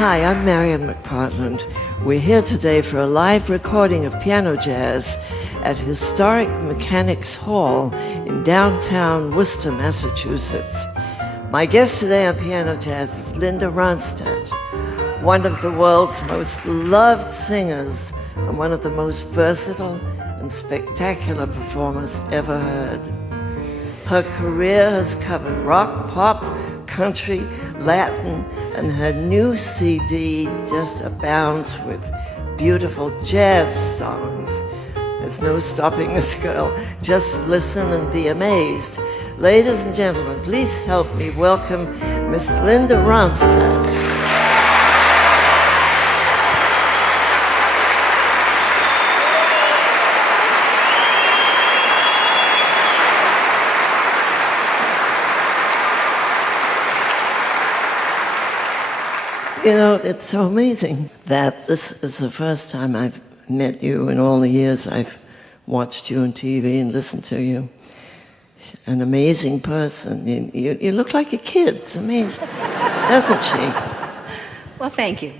Hi, I'm Marian McPartland. We're here today for a live recording of piano jazz at historic Mechanics Hall in downtown Worcester, Massachusetts. My guest today on piano jazz is Linda Ronstadt, one of the world's most loved singers and one of the most versatile and spectacular performers ever heard. Her career has covered rock, pop, country, Latin, and her new CD just abounds with beautiful jazz songs. There's no stopping this girl. Just listen and be amazed. Ladies and gentlemen, please help me welcome Miss Linda Ronstadt. You know, it's so amazing that this is the first time I've met you in all the years I've watched you on TV and listened to you. An amazing person. You look like a kid. It's amazing, doesn't she? Well, thank you.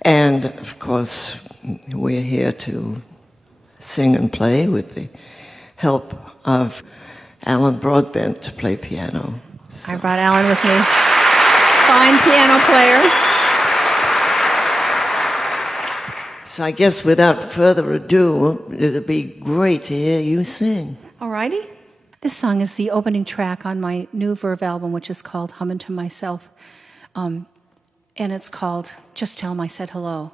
And, of course, we're here to sing and play with the help of Alan Broadbent to play piano. So. I brought Alan with me. Fine piano player. So I guess without further ado, it'd be great to hear you sing. All righty. This song is the opening track on my new Verve album, which is called Hummin' to Myself. And it's called Just Tell 'Em I Said Hello.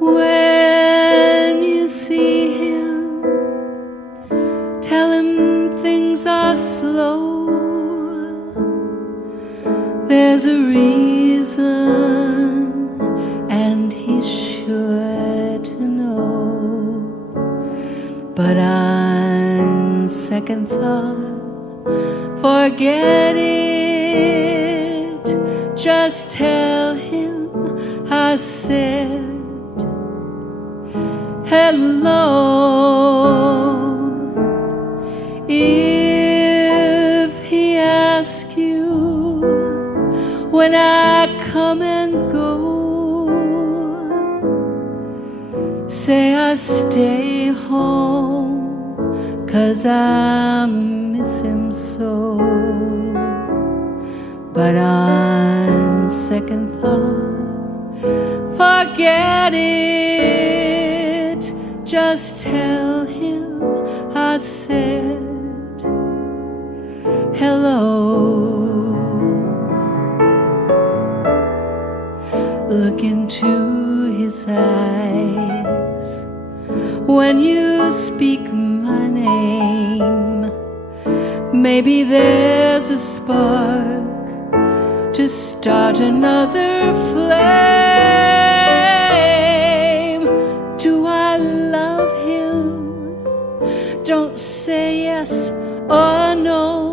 When you see him, tell him things are slow. There's a reason, and he's sure to know. But on second thought, forget it. Just tell him I said hello. If he asks you when I come and go, say I stay home, 'cause I miss him so. But on second thought, forget it. Just tell him I said hello. Look into his eyes when you speak my name. Maybe there's a spark to start another flame. Do I love him? Don't say yes or no.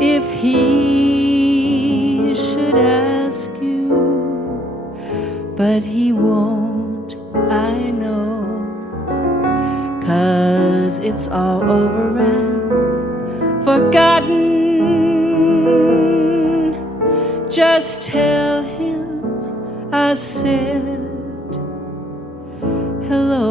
If he should ask you, but he won't, I know, 'cause it's all over and forgotten. Just tell him I said hello.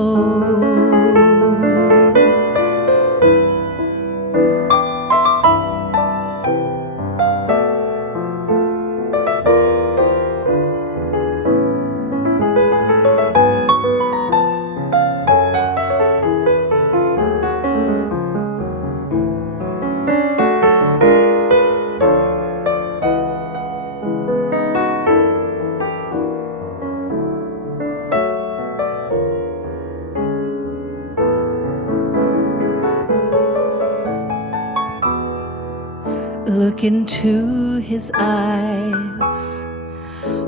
Look into his eyes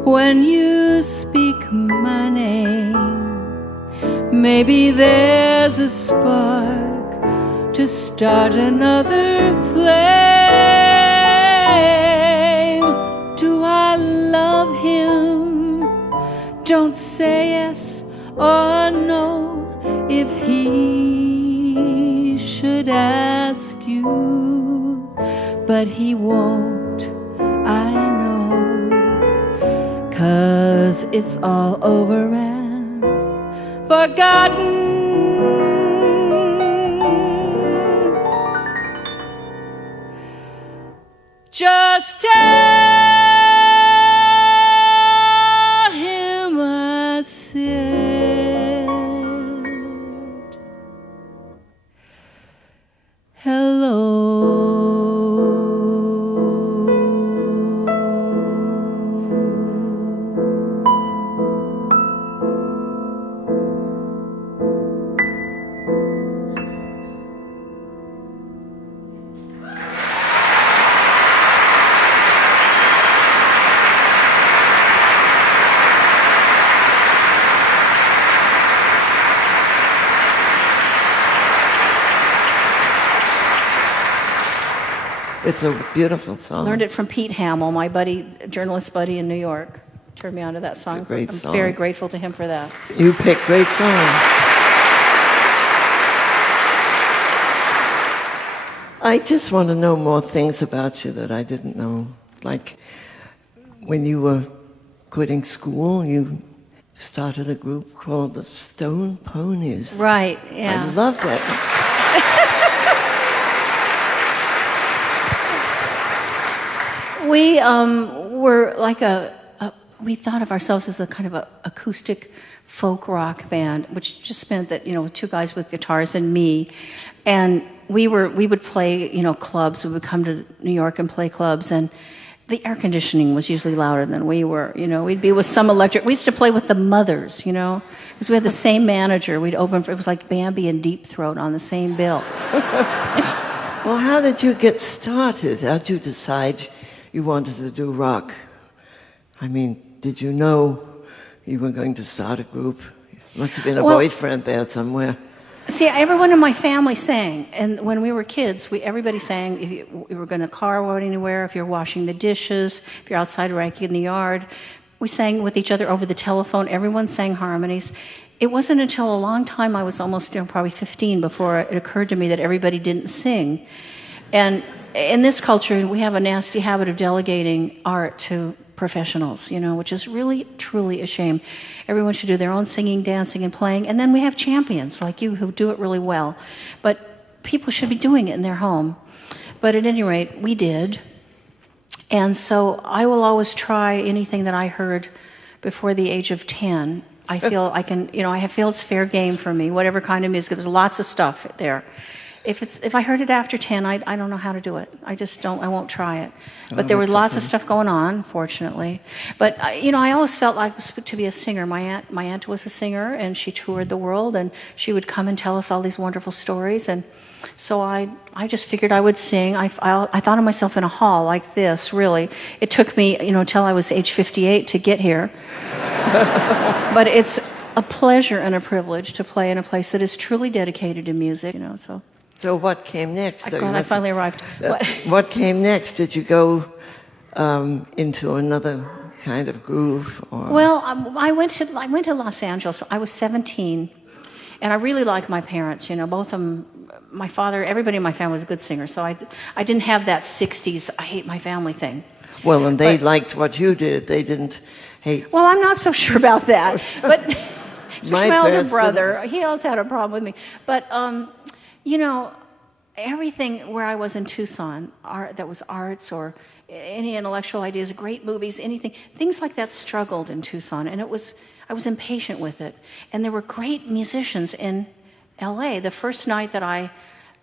when you speak my name. Maybe there's a spark to start another flame. Do I love him? Don't say yes or no. If he should ask you, but he won't, I know, 'cause it's all over and forgotten. Just tell him I said hello. It's a beautiful song. Learned it from Pete Hamill, my buddy, journalist buddy in New York. Turned me on to that song. It's a great song. I'm very grateful to him for that. You pick great songs. I just want to know more things about you that I didn't know. Like when you were quitting school, you started a group called the Stone Ponies. Right, yeah. I love that. We were like we thought of ourselves as a kind of a acoustic folk rock band, which just meant that, two guys with guitars and me. And we would play, clubs. We would come to New York and play clubs, and the air conditioning was usually louder than we were. We'd be with some electric. We used to play with the Mothers, because we had the same manager. We'd open for, it was like Bambi and Deep Throat on the same bill. Well, how did you get started? How did you decide you wanted to do rock? I mean, did you know you were going to start a group? Must have been a boyfriend there somewhere. See, everyone in my family sang, and when we were kids, everybody sang. If you were going to car out anywhere, if you're washing the dishes, if you're outside raking in the yard, we sang with each other over the telephone. Everyone sang harmonies. It wasn't until a long time, I was almost probably 15, before it occurred to me that everybody didn't sing. And in this culture, we have a nasty habit of delegating art to professionals, which is really, truly a shame. Everyone should do their own singing, dancing, and playing. And then we have champions like you who do it really well. But people should be doing it in their home. But at any rate, we did. And so I will always try anything that I heard before the age of 10. I feel I can, I feel it's fair game for me, whatever kind of music. There's lots of stuff there. If I heard it after 10, I don't know how to do it. I just don't. I won't try it. But there was lots of stuff going on, fortunately. But I always felt like I was to be a singer. My aunt was a singer, and she toured the world, and she would come and tell us all these wonderful stories. And so I just figured I would sing. I thought of myself in a hall like this. Really, it took me till I was age 58 to get here. But it's a pleasure and a privilege to play in a place that is truly dedicated to music. So what came next? I finally arrived. What came next? Did you go into another kind of groove? Or? Well, I went to Los Angeles. I was 17, and I really liked my parents. Both of them. My father, everybody in my family was a good singer, so I didn't have that 60s I hate my family thing. Well, and they liked what you did. They didn't hate. Well, I'm not so sure about that, but especially my older brother, he always had a problem with me. But everything where I was in Tucson, that was arts or any intellectual ideas, great movies, anything, things like that struggled in Tucson, and I was impatient with it. And there were great musicians in L.A. The first night that I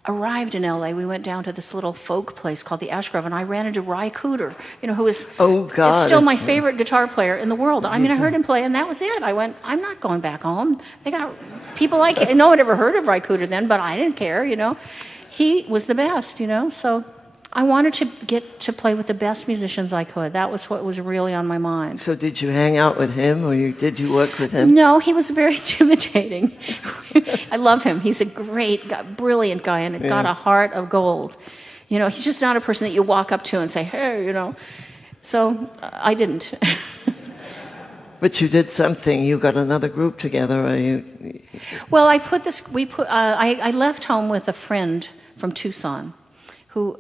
arrived in L.A., we went down to this little folk place called the Ash Grove, and I ran into Ry Cooder, who is still my favorite guitar player in the the I heard him play, and that was it. I went, I'm not going back home. They got people like him. No one ever heard of Ry Cooder then, but I didn't care, He was the best, so I wanted to get to play with the best musicians I could. That was what was really on my mind. So did you hang out with him, or did you work with him? No, he was very intimidating. I love him. He's a great guy, brilliant guy, and got a heart of gold. He's just not a person that you walk up to and say, hey, So I didn't. But you did something. You got another group together, or you? Well, I left home with a friend from Tucson, who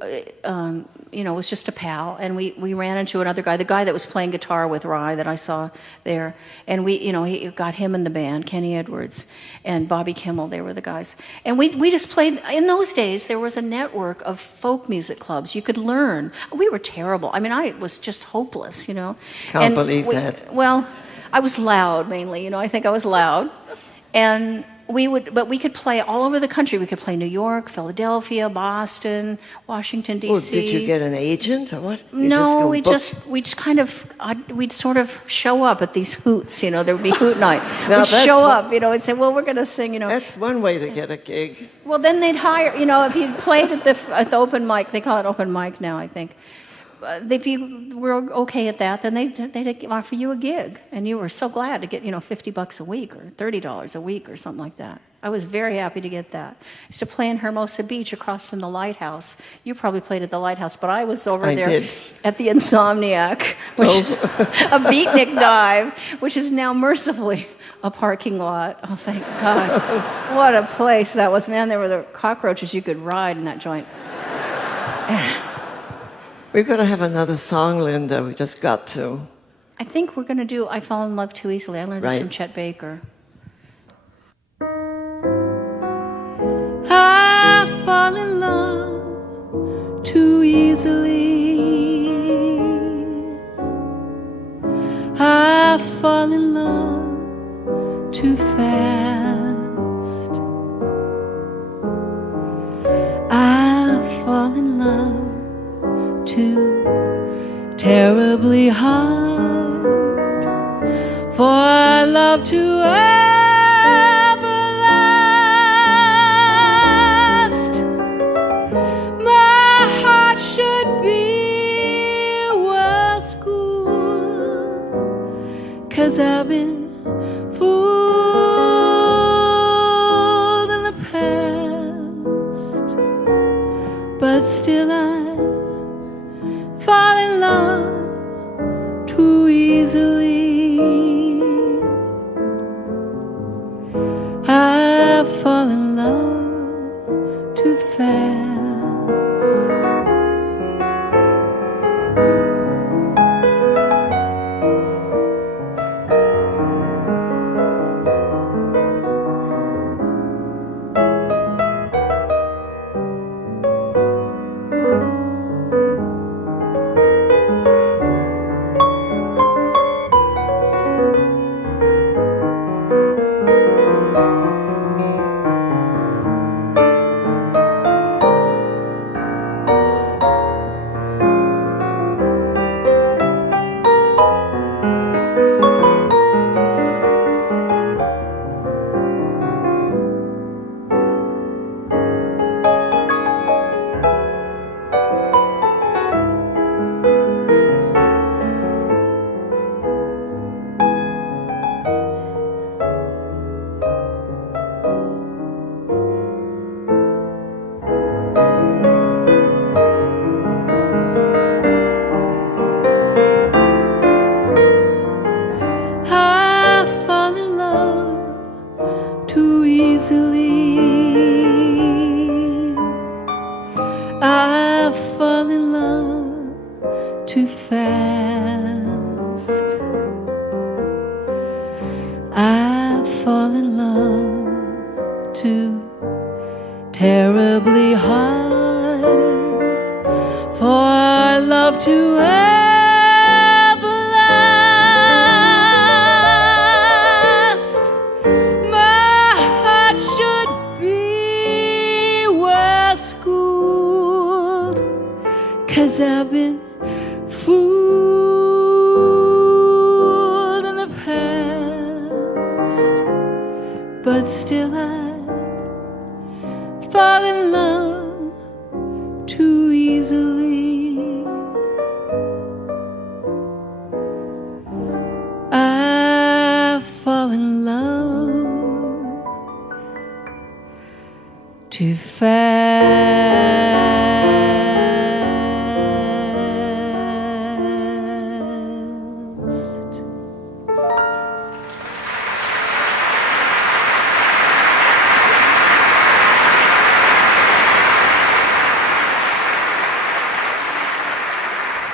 was just a pal, and we ran into another guy, the guy that was playing guitar with Rye that I saw there, and he got him in the band, Kenny Edwards and Bobby Kimmel, they were the guys. And we just played. In those days, there was a network of folk music clubs. You could learn. We were terrible. I mean, I was just hopeless, Can't believe that. Well, I was loud mainly, I think I was loud. And but we could play all over the country. We could play New York, Philadelphia, Boston, Washington, D.C. Oh, did you get an agent or what? No, we'd sort of show up at these hoots, there would be hoot night. We'd show up, and say, well, we're going to sing, That's one way to get a gig. Well, then they'd hire, if you played at the open mic, they call it open mic now, I think. If you were okay at that, then they'd offer you a gig, and you were so glad to get $50 a week or $30 a week or something like that. I was very happy to get that. I used to play in Hermosa Beach across from the Lighthouse. You probably played at the Lighthouse, but I was over there at the Insomniac, which is a beatnik dive, which is now mercifully a parking lot. Oh, thank God. What a place that was. Man, there were the cockroaches you could ride in that joint. We've got to have another song, Linda. We just got to. I think we're going to do I Fall in Love Too Easily. I learned this from Chet Baker. I fall in love too easily. I fall in love too fast. I fall in love too terribly hard for love to ever last. My heart should be well schooled, 'cause I've been fooled in the past, but still I fall in love too easily. I fall in love too fast.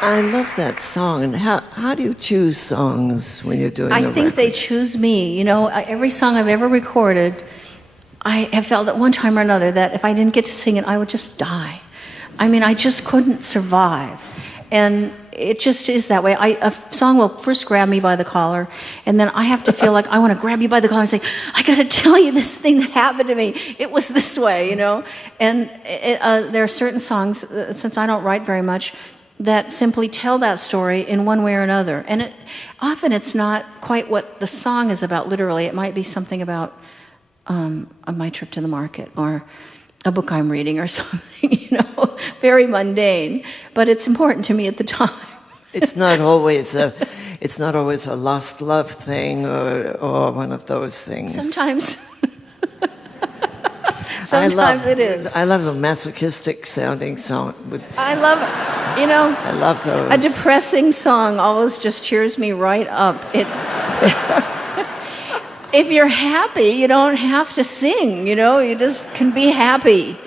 I love that song. And how do you choose songs when you're doing I the think they record? choose me. You know, every song I've ever recorded, I have felt at one time or another that if I didn't get to sing it, I would just die. I mean, I just couldn't survive. And it just is that way. A song will first grab me by the collar, and then I have to feel like I want to grab you by the collar and say, I got to tell you this thing that happened to me. It was this way, you know? And there are certain songs, since I don't write very much, that simply tell that story in one way or another. And often it's not quite what the song is about, literally. It might be something about my trip to the market, or a book I'm reading, or something, you know, very mundane. But it's important to me at the time. It's not always a lost love thing or one of those things. Sometimes. Sometimes it is. I love a masochistic sounding song. I love, you know, I love those. a depressing song always just cheers me right up. If you're happy, you don't have to sing, you know, you just can be happy.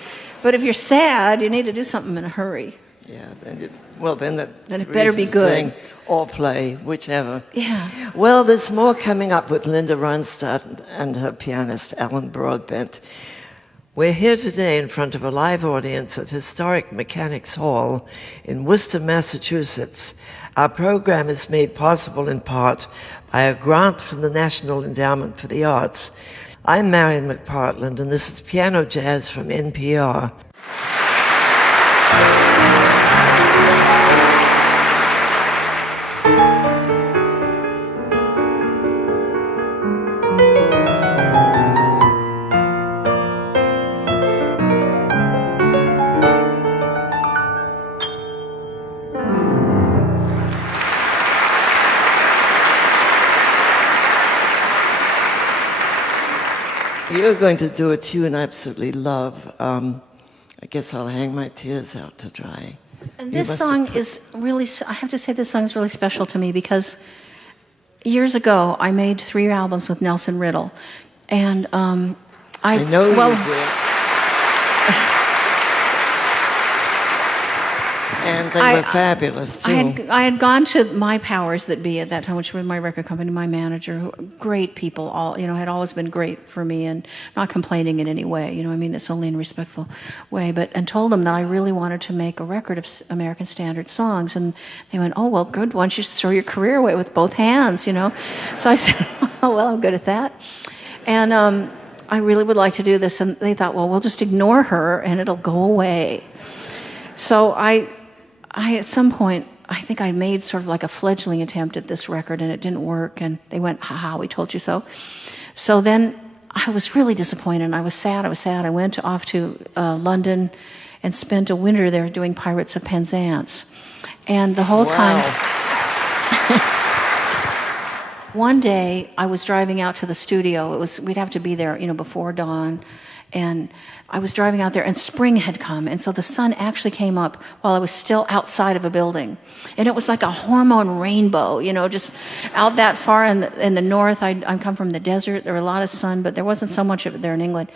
But if you're sad, you need to do something in a hurry. Yeah, then it better be good. Sing or play, whichever. Yeah. Well, there's more coming up with Linda Ronstadt and her pianist, Alan Broadbent. We're here today in front of a live audience at historic Mechanics Hall in Worcester, Massachusetts. Our program is made possible in part by a grant from the National Endowment for the Arts. I'm Marion McPartland, and this is Piano Jazz from NPR. You're going to do a tune I absolutely love. I guess I'll hang my tears out to dry. And this song is really, I have to say this song is really special to me because years ago I made 3 albums with Nelson Riddle. And I know you did. And they were fabulous, too. I had gone to My Powers That Be at that time, which was my record company, my manager, great people, all, you know, had always been great for me and not complaining in any way, you know, I mean, that's only in a respectful way, and told them that I really wanted to make a record of American standard songs. And they went, oh, well, good, why don't you throw your career away with both hands, you know? So I said, oh, well, I'm good at that. And I really would like to do this. And they thought, well, we'll just ignore her and it'll go away. So I at some point, I think I made sort of like a fledgling attempt at this record, and it didn't work, and they went, ha-ha, we told you so. So then I was really disappointed, and I was sad. I went off to London and spent a winter there doing Pirates of Penzance. And the whole time, one day I was driving out to the studio. We'd have to be there, you know, before dawn. And I was driving out there, and spring had come, and so the sun actually came up while I was still outside of a building. And it was like a hormone rainbow, you know, just out that far in the north. I come from the desert. There were a lot of sun, but there wasn't so much of it there in England.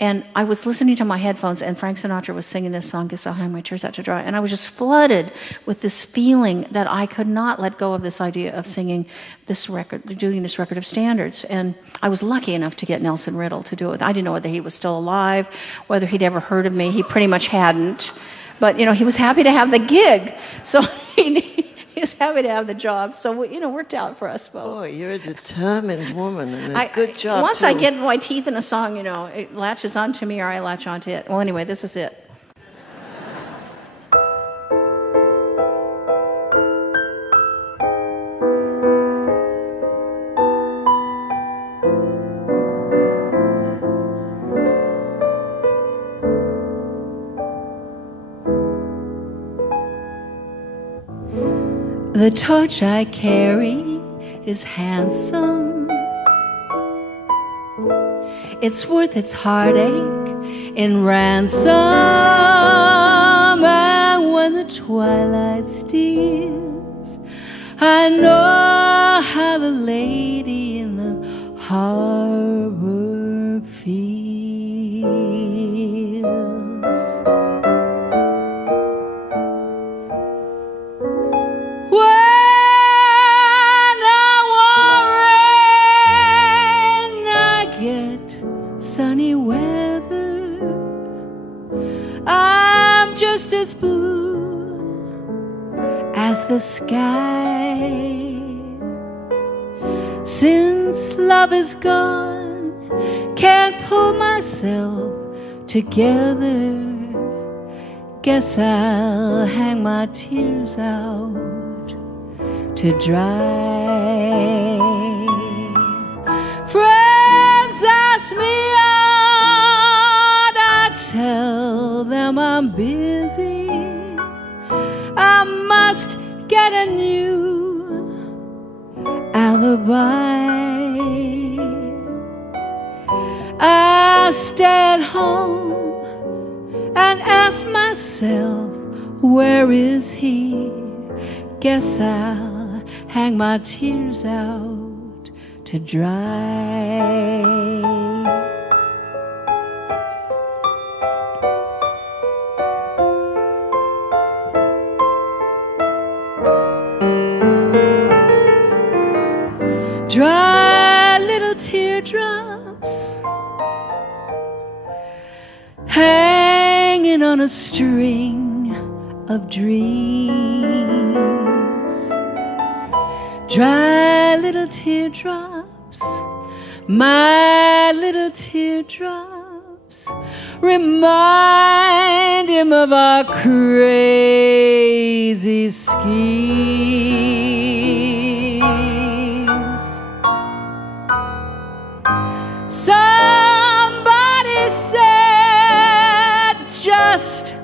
And I was listening to my headphones, and Frank Sinatra was singing this song, Guess I'll Hang My Tears Out to Dry. And I was just flooded with this feeling that I could not let go of this idea of singing this record, doing this record of standards. And I was lucky enough to get Nelson Riddle to do it. I didn't know whether he was still alive, whether he'd ever heard of me. He pretty much hadn't. But, you know, he was happy to have the gig. So he was happy to have the job. So, you know, worked out for us both. Boy, you're a determined woman, and a good job, once too. I get my teeth in a song, you know, it latches onto me or I latch onto it. Well, anyway, this is it. The torch I carry is handsome. It's worth its heartache in ransom. And when the twilight steals, I know how the lady in the harbor feels. sunny weather, I'm just as blue as the sky. Since love is gone, can't pull myself together. Guess I'll hang my tears out to dry. Friends ask me out, I tell them I'm busy. I must get a new alibi. I stay at home and ask myself, where is he? Guess I'll hang my tears out to dry. Dry little teardrops hanging on a string of dreams. Dry little teardrops, my little teardrops, remind him of our crazy schemes. Somebody said, just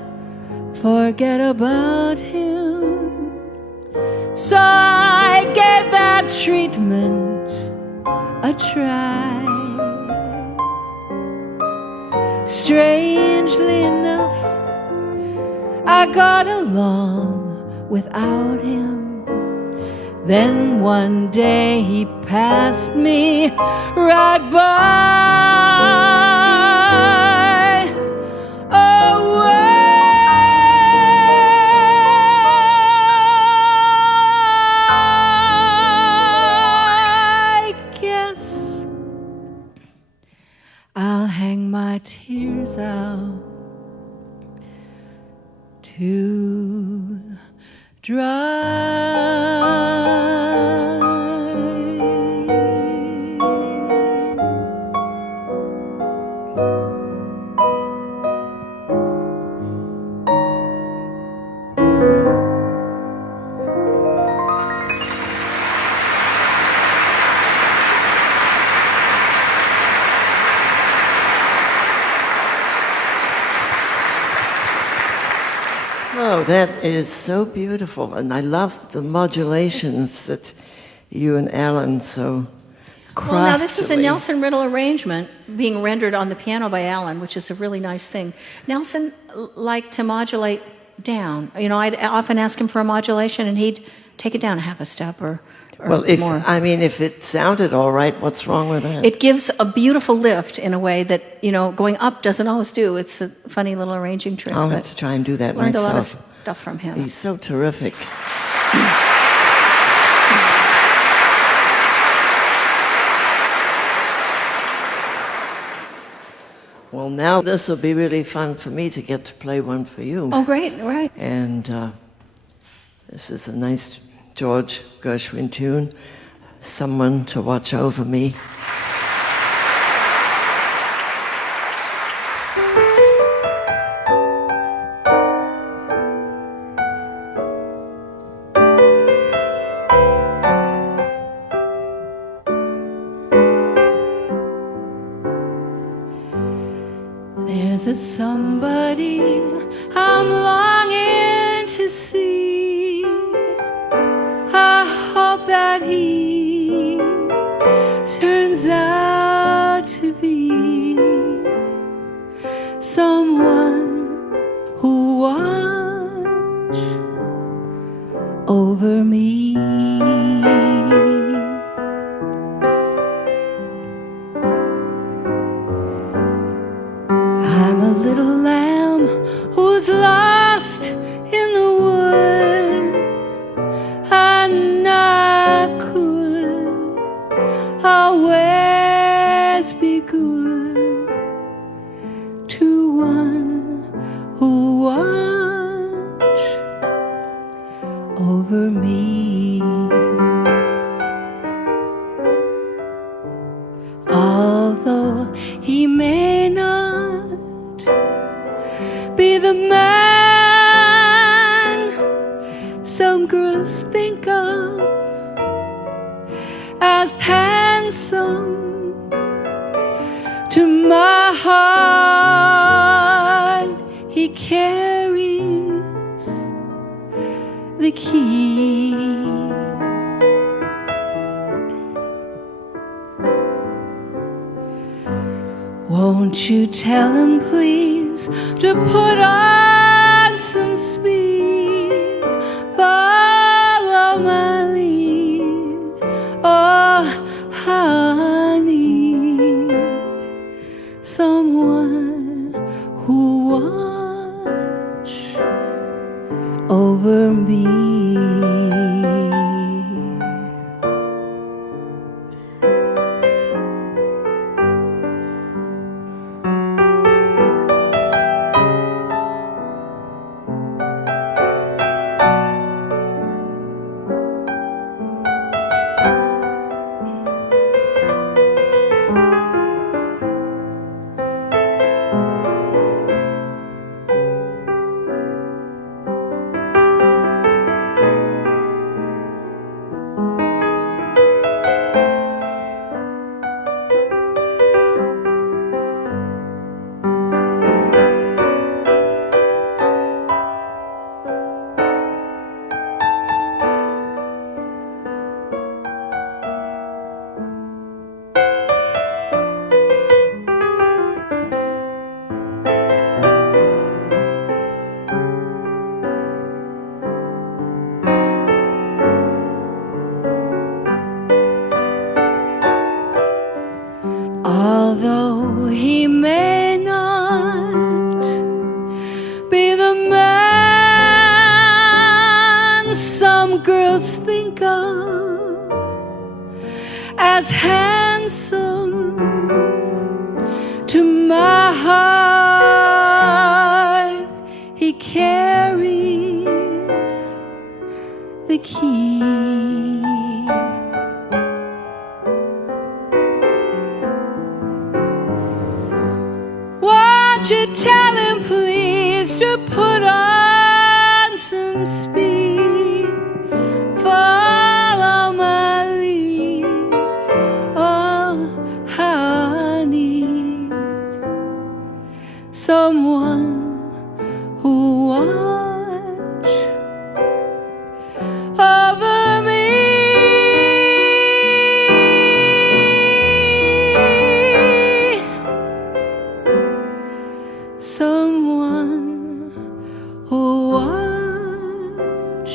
forget about him. So I gave that treatment a try. Strangely enough, I got along without him. Then one day he passed me right by. Oh, I guess I'll hang my tears out to dry. Oh, that is so beautiful. And I love the modulations that you and Alan so craftily... Well, now this is a Nelson Riddle arrangement being rendered on the piano by Alan, which is a really nice thing. Nelson liked to modulate down. You know, I'd often ask him for a modulation, and he'd take it down half a step or well, more. if it sounded all right, what's wrong with that? It gives a beautiful lift in a way that, you know, going up doesn't always do. It's a funny little arranging trick. I'll have to try and do that learned myself. a lot of stuff from him. He's so terrific. Well, now this will be really fun for me to get to play one for you. Oh, great, right. And this is a nice George Gershwin tune, Someone to Watch Over Me. There's a somebody I'm longing to see. I hope that he turns out to be someone who watch over me. I'm a little lamb who's lost in the wood. I know I could always be good my heart, he carries the key. Won't you tell him, please, to put on some speed, follow my lead. Oh, how I need someone who watch over me. Although he may not be the man some girls think of as handsome, to my heart he carries the key. Won't you tell him, please, to put on some speed, follow my lead. Oh, how I need someone who watch over me. Someone who watch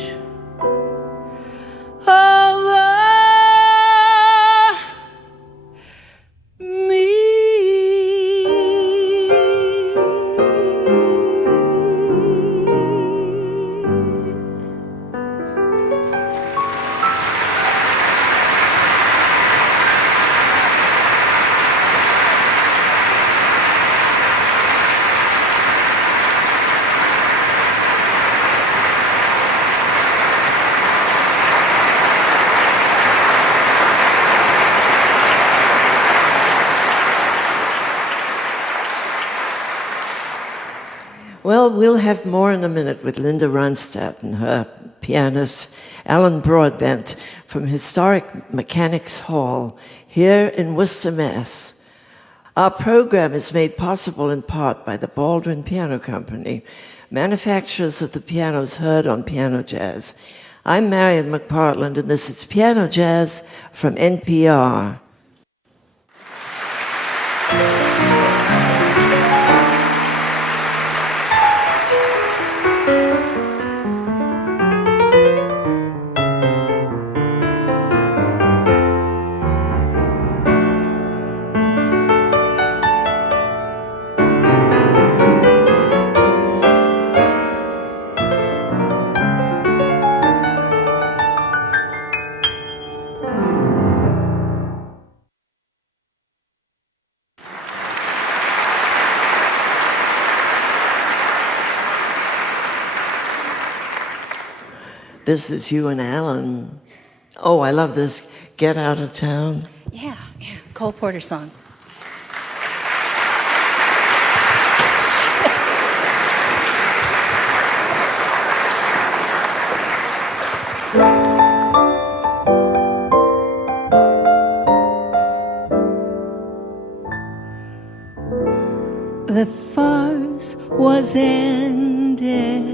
over me. Well, we'll have more in a minute with Linda Ronstadt and her pianist, Alan Broadbent, from historic Mechanics Hall here in Worcester, Mass. Our program is made possible in part by the Baldwin Piano Company, manufacturers of the pianos heard on Piano Jazz. I'm Marion McPartland, and this is Piano Jazz from NPR. This is you and Alan. Oh, I love this. Get Out of Town. Yeah. Cole Porter song. The farce was ended,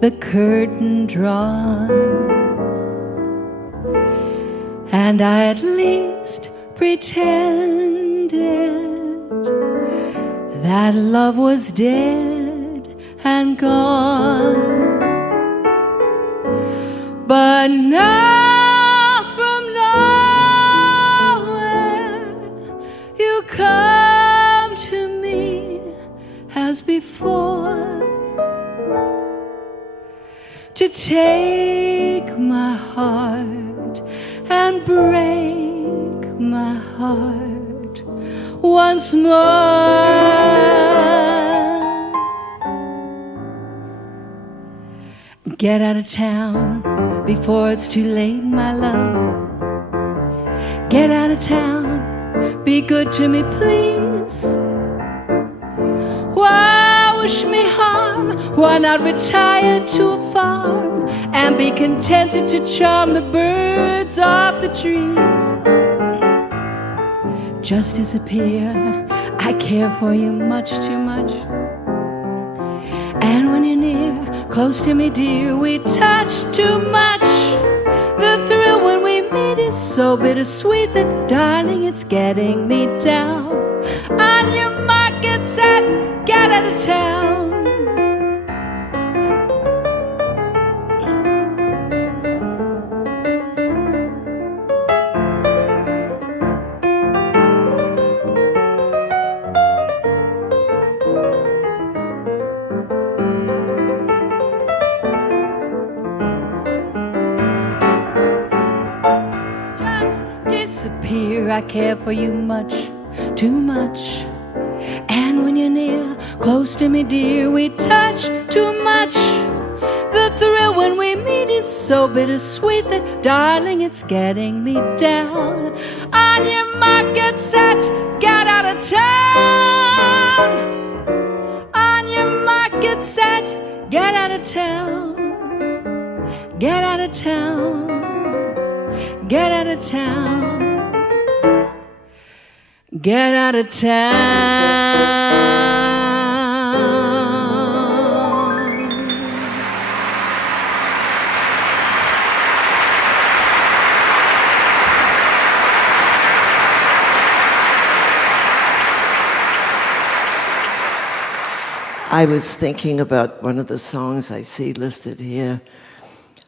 the curtain drawn, and I at least pretended that love was dead and gone. But now from nowhere you come to me as before, to take my heart and break my heart once more. Get out of town before it's too late, my love. Get out of town, be good to me, please. Why wish me harm? Why not retire to a farm and be contented to charm the birds off the trees? Just disappear, I care for you much too much. And when you're near, close to me, dear, we touch too much. The thrill when we meet is so bittersweet that, darling, it's getting me down. On your mark, get set, get out of town. I care for you much, too much. And when you're near, close to me, dear, we touch too much. The thrill when we meet is so bittersweet that, darling, it's getting me down. On your mark, get set, get out of town. On your mark, get set, get out of town. Get out of town. Get out of town. Get out of town. I was thinking about one of the songs I see listed here,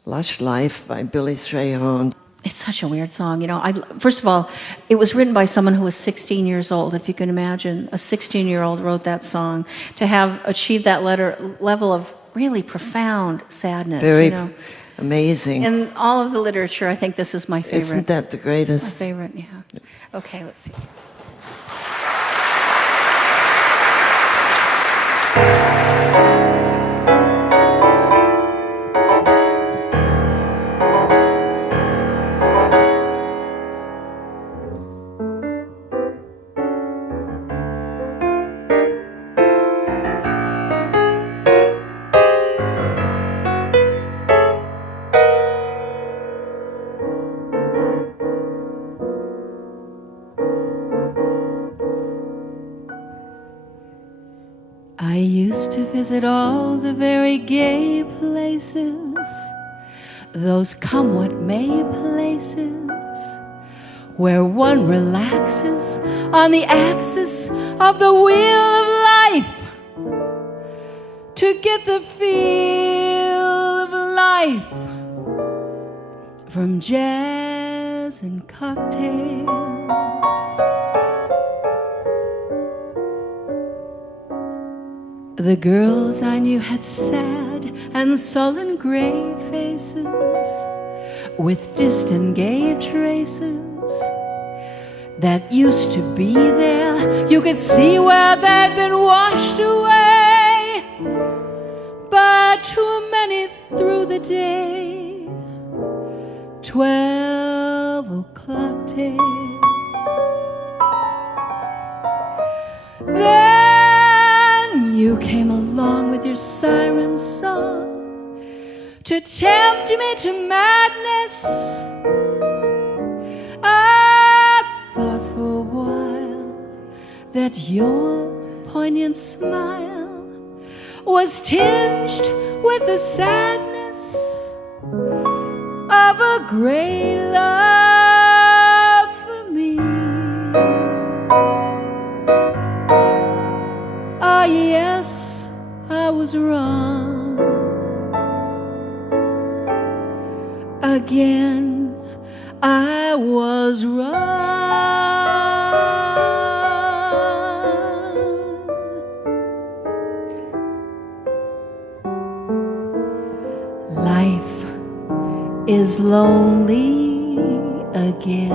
Lush Life by Billy Strayhorn. It's such a weird song. You know, first of all, it was written by someone who was 16 years old, if you can imagine. A 16-year-old wrote that song. To have achieved that level of really profound sadness. Very you know? amazing. In all of the literature, I think this is my favorite. Isn't that the greatest? My favorite, yeah. Okay, let's see. I used to visit all the very gay places, those come what may places, where one relaxes on the axis of the wheel of life to get the feel of life from jazz and cocktails. The girls I knew had sad and sullen gray faces with distant gay traces that used to be there. You could see where they'd been washed away, but too many through the day. 12 o'clock tales. You came along with your siren song to tempt me to madness. I thought for a while that your poignant smile was tinged with the sadness of a great love for me. Ah, yes, I was wrong. Again, I was wrong. Life is lonely again,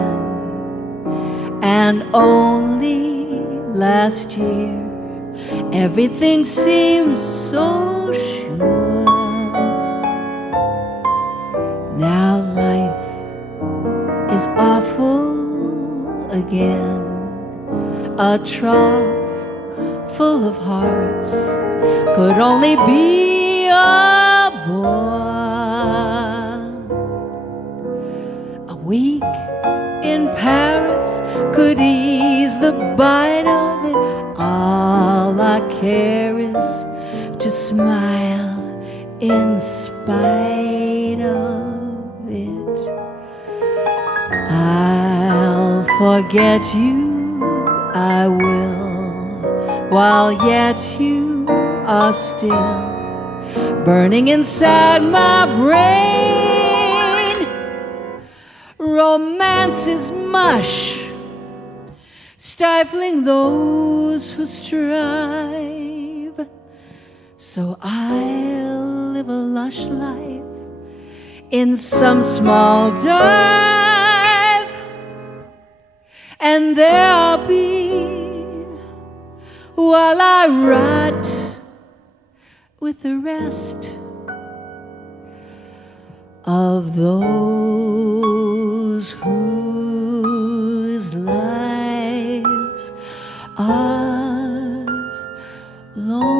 and only last year everything seems so sure. Now life is awful again, a trough full of hearts could only be a bore. A week in Paris could ease the bite of it. All I care is to smile in spite of it. I'll forget you, I will, while yet you are still burning inside my brain. Romance is mush, stifling those who strive. So I'll live a lush life in some small dive, and there I'll be while I rot with the rest of those whose lives are lonely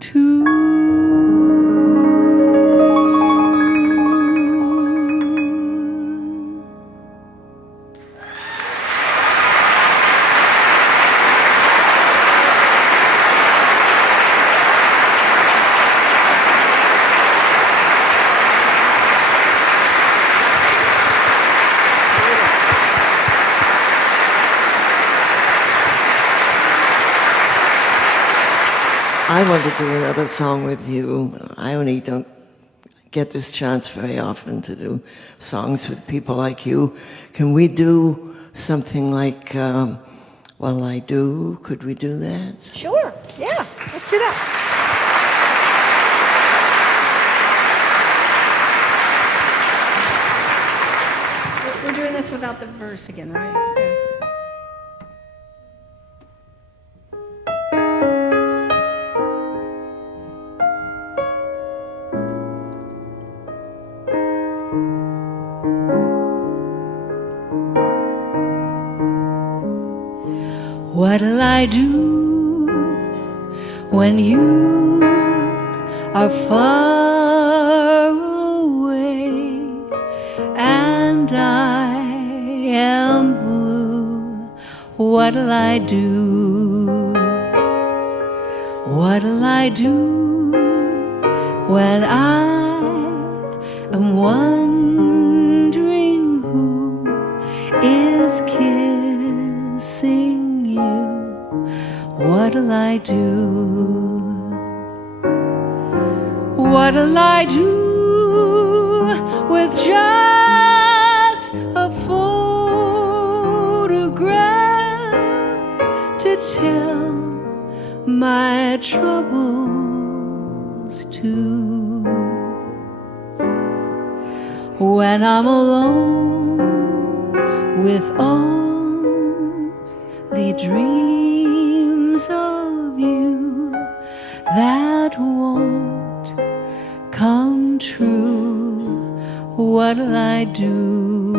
too. I want to do another song with you. I only don't get this chance very often to do songs with people like you. Can we do something like Well, I Do? Could we do that? Sure, yeah, let's do that. We're doing this without the verse again, right? Yeah. What'll I do when you are far away and I am blue? What'll I do? What'll I do when I am wondering who is kissing you? What'll I do? What'll I do with just a photograph to tell my troubles to? When I'm alone with only dreams of you that won't come true, what'll I do?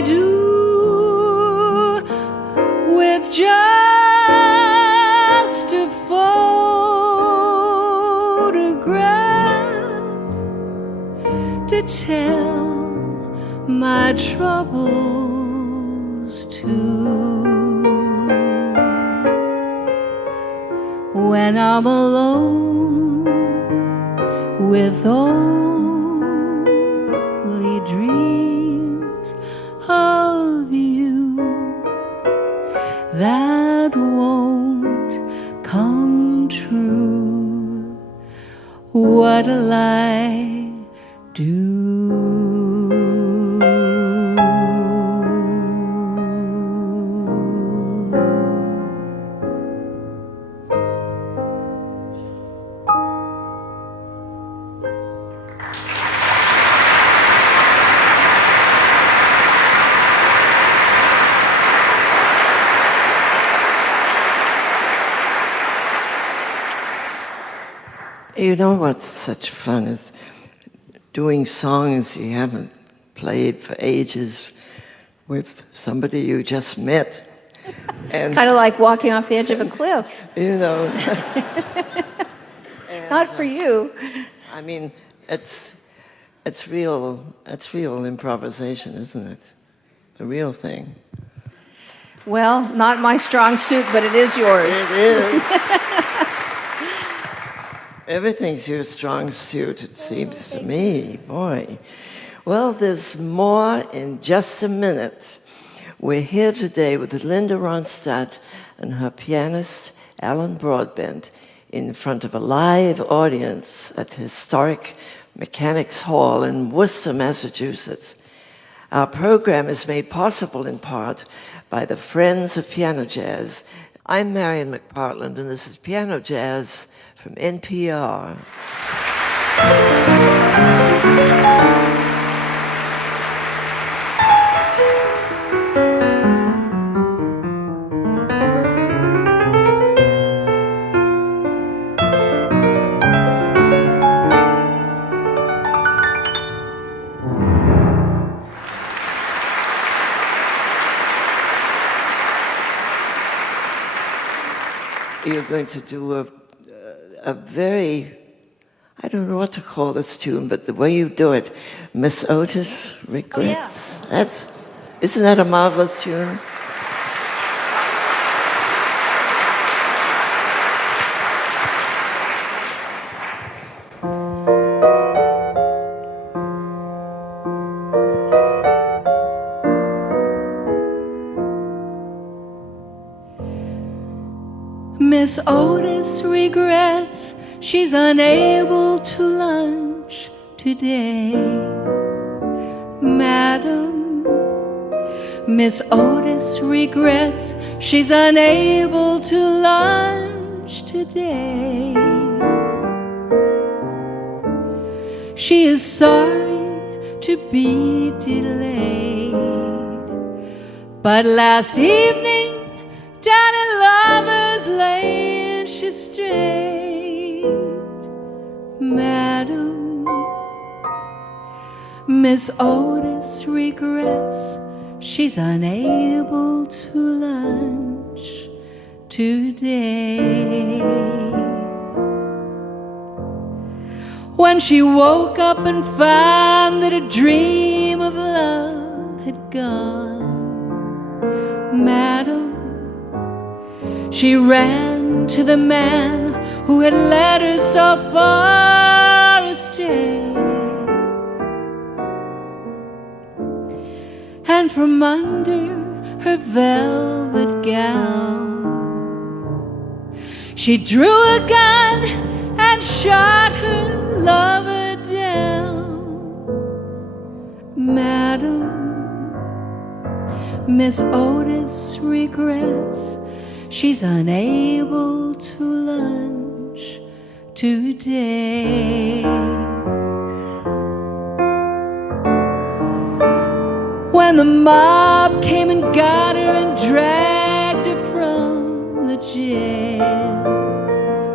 I do with just a photograph to tell my troubles too. When I'm alone with only dreams of you that won't come true, what'll I do? You know what's such fun is doing songs you haven't played for ages with somebody you just met. And, Kind of like walking off the edge of a cliff. you know, Not for you. I mean, it's real improvisation, isn't it? The real thing. Well, not my strong suit, but it is yours. It is. Everything's your strong suit, it seems to me. Boy. Well, there's more in just a minute. We're here today with Linda Ronstadt and her pianist, Alan Broadbent, in front of a live audience at the historic Mechanics Hall in Worcester, Massachusetts. Our program is made possible in part by the Friends of Piano Jazz. I'm Marion McPartland, and this is Piano Jazz from NPR. You're going to do a very, I don't know what to call this tune, but the way you do it, Miss Otis Regrets. Oh, yeah. Isn't that a marvelous tune? Miss Otis regrets she's unable to lunch today. Madam, Miss Otis regrets she's unable to lunch today. She is sorry to be delayed, but last evening down in Lover's Lane she strayed. Madam, Miss Otis regrets she's unable to lunch today. When she woke up and found that a dream of love had gone, Madam, she ran to the man who had led her so far astray. And from under her velvet gown, she drew a gun and shot her lover down. Madam, Miss Otis regrets she's unable to lunch today. When the mob came and got her and dragged her from the jail,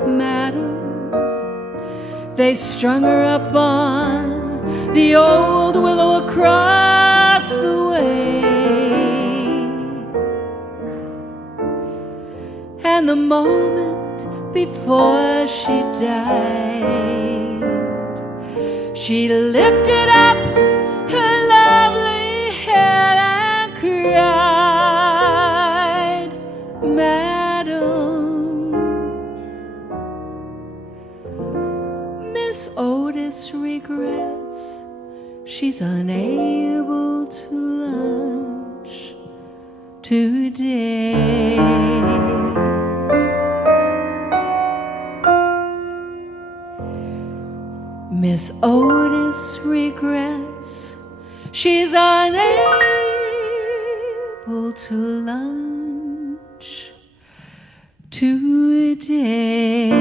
Madam, they strung her up on the old willow across the way. in the moment before she died. She lifted up her lovely head and cried, "Madam, Miss Otis regrets she's unable to lunch today." Miss Otis regrets she's unable to lunch today.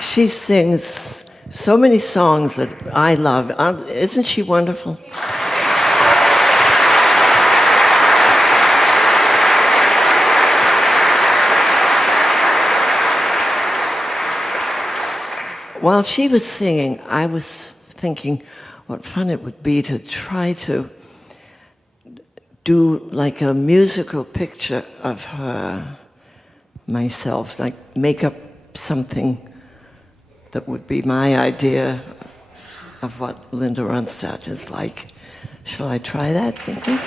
She sings so many songs that I love. Isn't she wonderful? While she was singing, I was thinking what fun it would be to try to do like a musical picture of her, myself, like make up something that would be my idea of what Linda Ronstadt is like. Shall I try that, do you think?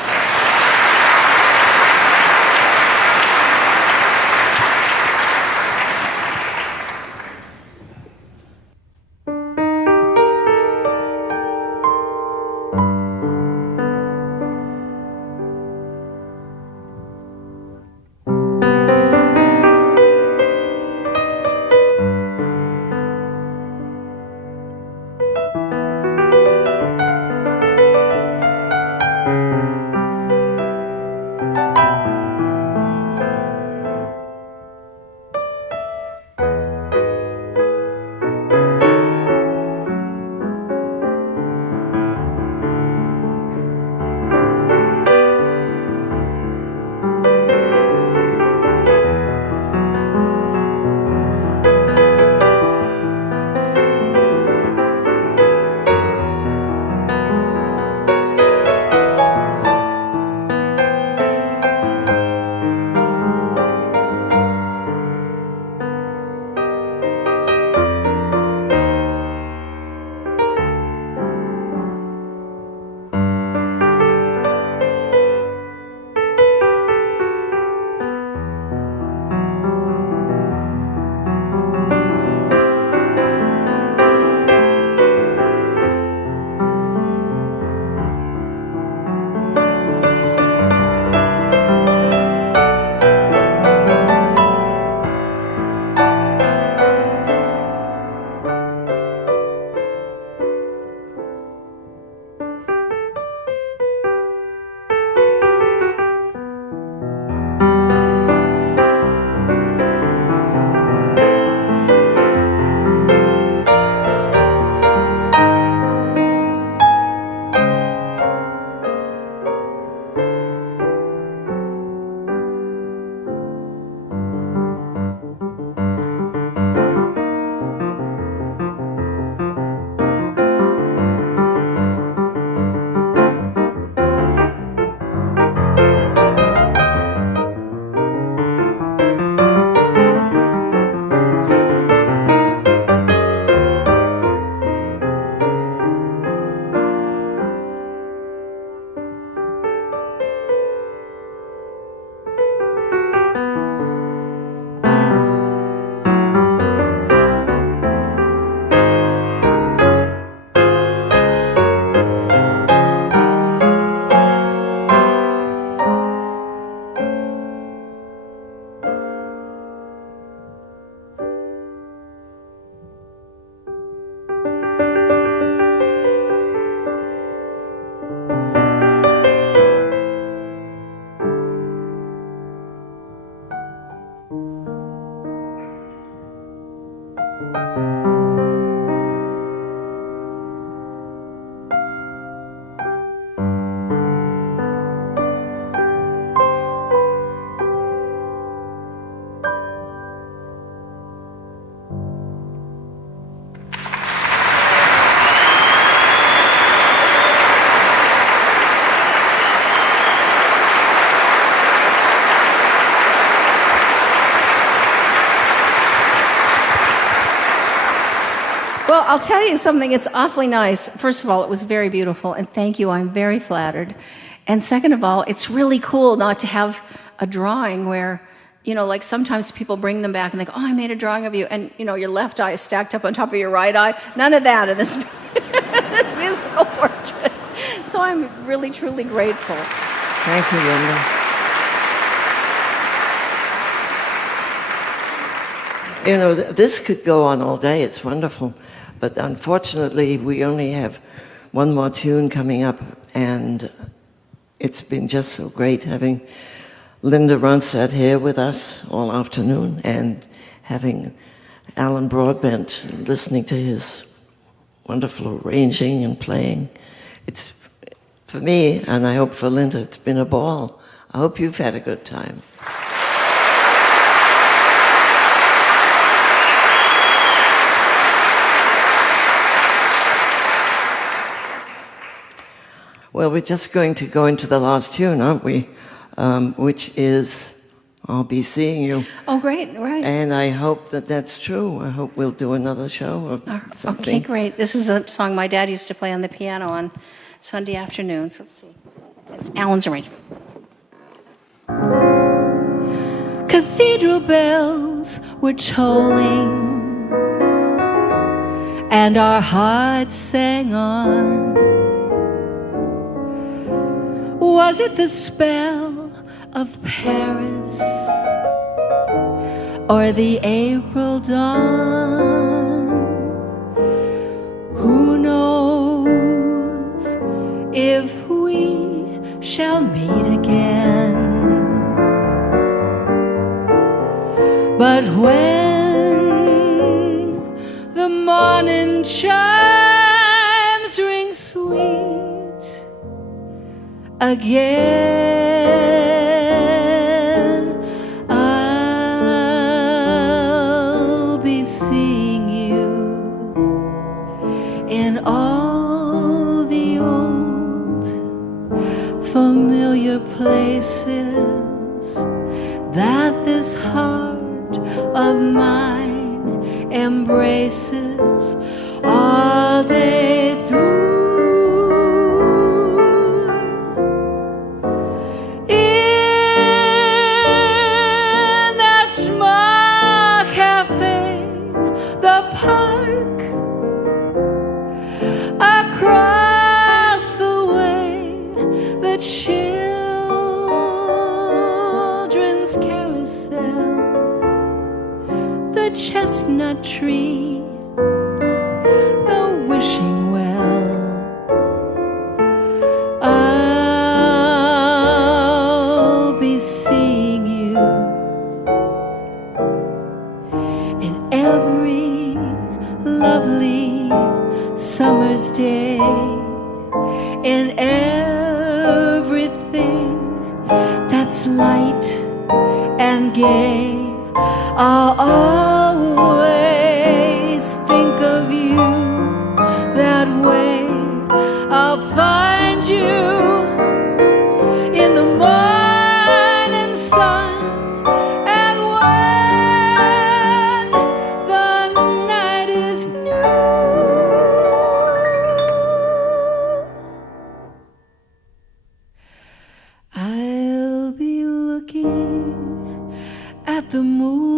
I'll tell you something. It's awfully nice. First of all, it was very beautiful, and thank you. I'm very flattered. And second of all, it's really cool not to have a drawing where, like sometimes people bring them back and they go, oh, I made a drawing of you, and, your left eye is stacked up on top of your right eye. None of that in this, this musical portrait. So I'm really, truly grateful. Thank you, Linda. This could go on all day. It's wonderful. But unfortunately, we only have one more tune coming up, and it's been just so great having Linda Ronstadt here with us all afternoon and having Alan Broadbent listening to his wonderful arranging and playing. It's, for me, and I hope for Linda, it's been a ball. I hope you've had a good time. Well, we're just going to go into the last tune, aren't we? Which is I'll Be Seeing You. Oh, great, right. And I hope that that's true. I hope we'll do another show or something. Okay, great. This is a song my dad used to play on the piano on Sunday afternoons. Let's see. It's Alan's arrangement. Cathedral bells were tolling, and our hearts sang on. Was it the spell of Paris or the April dawn? Who knows if we shall meet again? But when the morning chimes ring sweet again, I'll be seeing you in all the old familiar places that this heart of mine embraces all day through. Park across the way, the children's carousel, the chestnut tree, the wishing well. I'll be seeing you in every lovely summer's day, in everything that's light and gay. I'll always think of you that way. I'll find you in the morning sun. The moon